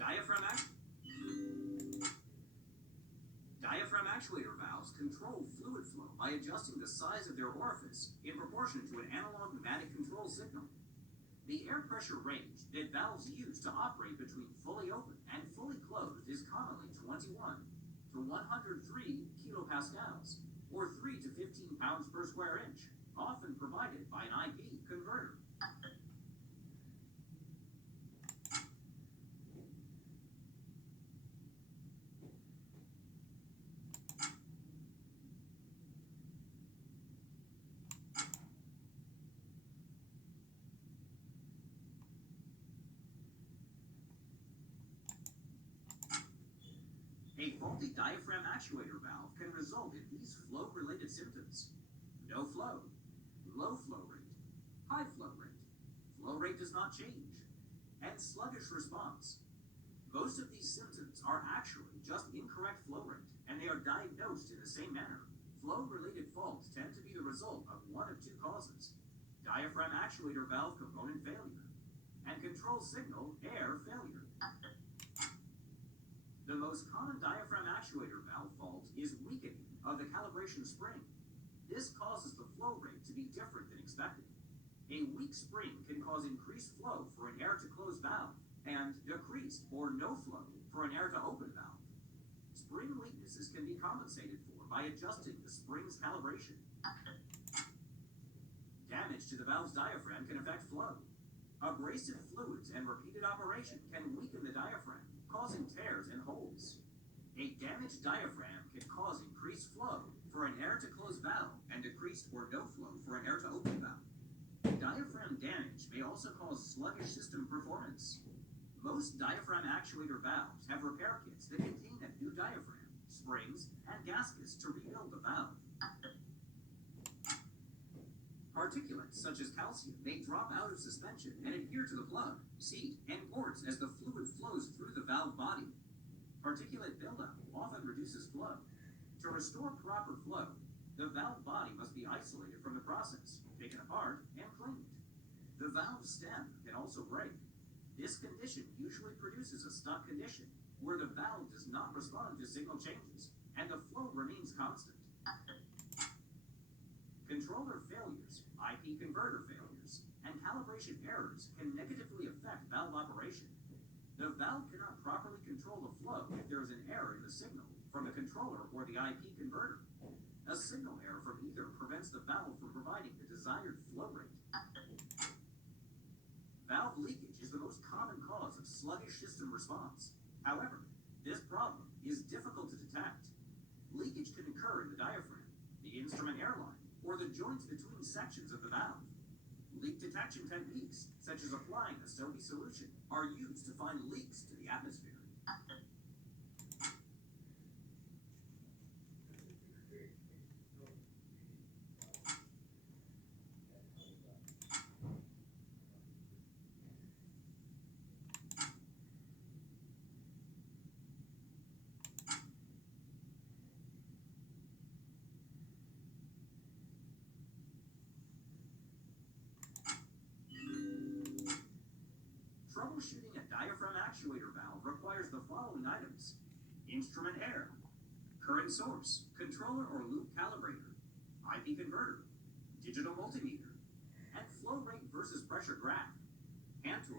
Diaphragm, diaphragm actuator valves control fluid flow by adjusting the size of their orifice in proportion to an analog pneumatic control signal. The air pressure range that valves use to operate between fully open and fully closed is commonly 21 to 103 kilopascals, or 3 to 15 pounds per square inch, often provided by an IP converter. A faulty diaphragm actuator valve can result in these flow-related symptoms: no flow, low flow rate, high flow rate does not change, and sluggish response. Most of these symptoms are actually just incorrect flow rate, and they are diagnosed in the same manner. Flow-related faults tend to be the result of one of two causes: diaphragm actuator valve component failure and control signal air failure. The most common diaphragm actuator valve fault is weakening of the calibration spring. This causes the flow rate to be different than expected. A weak spring can cause increased flow for an air-to-close valve and decreased or no flow for an air-to-open valve. Spring weaknesses can be compensated for by adjusting the spring's calibration. Damage to the valve's diaphragm can affect flow. Abrasive fluids and repeated operation can weaken the diaphragm, causing tears and holes. A damaged diaphragm can cause increased flow for an air-to-close valve and decreased or no flow for an air-to-open valve. Diaphragm damage may also cause sluggish system performance. Most diaphragm actuator valves have repair kits that contain a new diaphragm, springs, and gaskets to rebuild the valve. Particulates such as calcium may drop out of suspension and adhere to the plug, seat, and ports as the fluid flows through the valve body. Particulate buildup often reduces flow. To restore proper flow, the valve body must be isolated from the process, taken apart, and cleaned. The valve stem can also break. This condition usually produces a stuck condition, where the valve does not respond to signal changes, and the flow remains constant. Controller failures, IP converter failures, and calibration errors can negatively affect valve operation. The valve cannot properly control the flow if there is an error in the signal from the controller or the IP converter. A signal error from either prevents the valve from providing the desired flow rate. Valve leakage is the most common cause of sluggish system response. However, this problem is difficult to detect. Leakage can occur in the diaphragm, the instrument airline, or the joints between sections of the valve. Leak detection techniques, such as applying a soapy solution, are used to find leaks to the atmosphere. Troubleshooting a diaphragm actuator valve requires the following items: instrument air, current source, controller or loop calibrator, IP converter, digital multimeter, and flow rate versus pressure graph. Hand tool